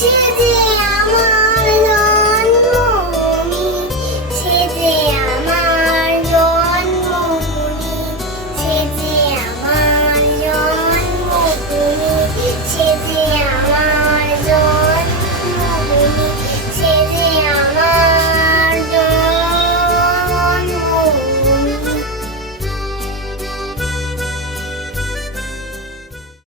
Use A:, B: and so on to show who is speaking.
A: Cheers!